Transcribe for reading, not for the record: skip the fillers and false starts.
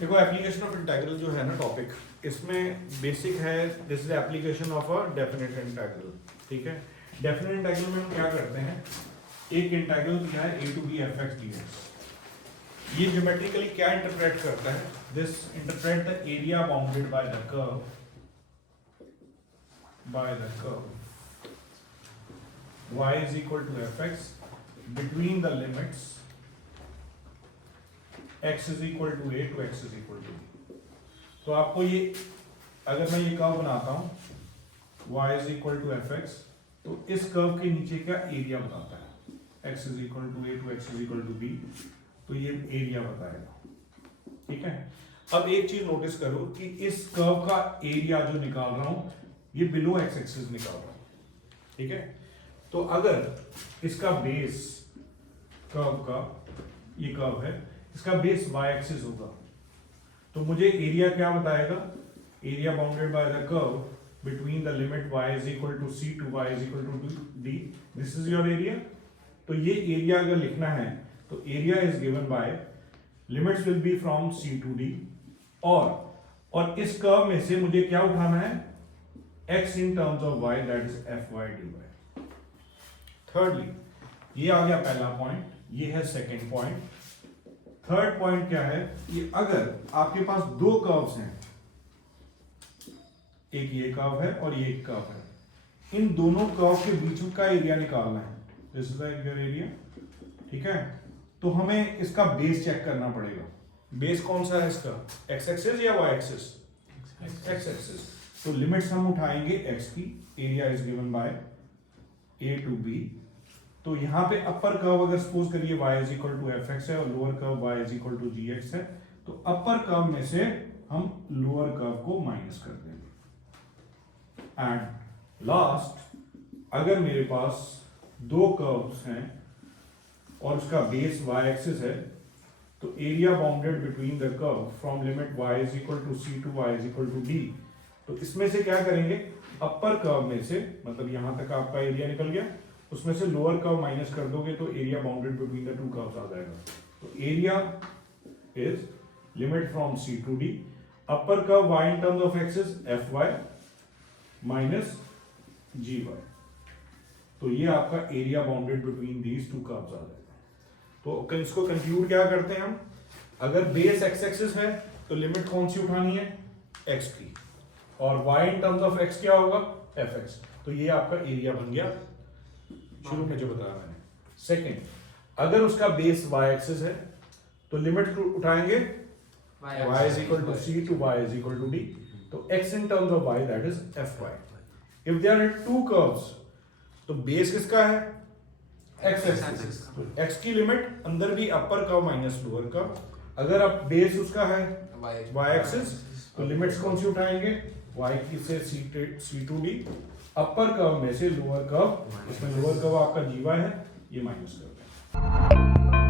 देखो application of integral जो है ना टॉपिक, इसमें बेसिक है this is application of a definite integral. ठीक है, डेफिनेट इंटीग्रल में हम क्या करते हैं, एक इंटीग्रल दिया है a to b f(x) dx। ये ज्योमेट्रिकली क्या इंटरप्रेट करता है, this interpret the area bounded by the curve y is equal to fx between the limits x is equal to a to x is equal to b। तो आपको ये, अगर मैं ये कर्व बनाता हूं y is equal to fx, तो इस कर्व के नीचे का एरिया बताता है x is equal to a to x is equal to b, तो ये एरिया बताएगा। ठीक है, अब एक चीज नोटिस करो कि इस कर्व का एरिया जो निकाल रहा हूं ये बिलो x एक्सिस निकाल रहा हूं। ठीक है, तो अगर इसका बेस कर्व का, ये कर्व है, इसका बेस y एक्सिस होगा, तो मुझे एरिया क्या बताएगा, area bounded by the curve between the limit y is equal to c to y is equal to d, this is your area. तो ये एरिया अगर लिखना है तो area is given by limits will be from c to d, और इस curve में से मुझे क्या उठाना है, x in terms of y, that is fy dy। Thirdly, ये आ गया पहला पॉइंट, ये है सेकंड पॉइंट। थर्ड पॉइंट क्या है, ये अगर आपके पास दो कर्व्स हैं, एक ये कर्व है और ये एक कर्व है, इन दोनों कर्व के बीच का एरिया निकालना है, दिस इज योर एरिया। ठीक है, तो हमें इसका बेस चेक करना पड़ेगा। बेस कौन सा है इसका, x एक्सिस या y एक्सिस, x एक्सिस। तो लिमिट्स हम उठाएंगे x की, area is given by a to b। तो यहाँ पे अपर कर्व अगर सपोज करिए y is equal to fx है और lower curve y is equal to gx है, तो अपर कर्व में से हम लोअर कर्व को माइनस कर देंगे। एंड लास्ट, अगर मेरे पास दो कर्व्स हैं और उसका बेस y एक्सिस है, तो area bounded between the curve from limit y is equal to c to y is equal to d, तो इसमें से क्या करेंगे, अपर कर्व में से, मतलब यहां तक आपका एरिया निकल गया, उसमें से लोअर कर्व माइनस कर दोगे तो area bounded between the two curves आ जाएगा। तो area is limit from c to d, upper curve y in terms of x is fy minus gy, तो ये आपका area bounded between these two curves आ जाएगा। तो इसको कंक्लूड क्या करते हैं हम, अगर बेस x एक्सिस है तो लिमिट कौन सी उठानी है, x की, और y in terms of x क्या होगा, fx। तो ये आपका एरिया बन गया, शुरू में जो बताया मैंने। सेकंड, अगर उसका बेस y एक्सिस है तो लिमिट उठाएंगे y is equal to c to y is equal to d, तो x in terms of y that is fy। If there are two curves, तो बेस किसका है, x एक्सिस, तो x की limit अंदर भी upper curve minus lower curve, अगर आप बेस उसका है y एक्सिस, तो लिमिट्स कौन सी उठाएंगे, y की से c to d, upper curve में से लोअर कर्व, इसमें लोअर कर्व आपका gy है, ये माइनस कर दें।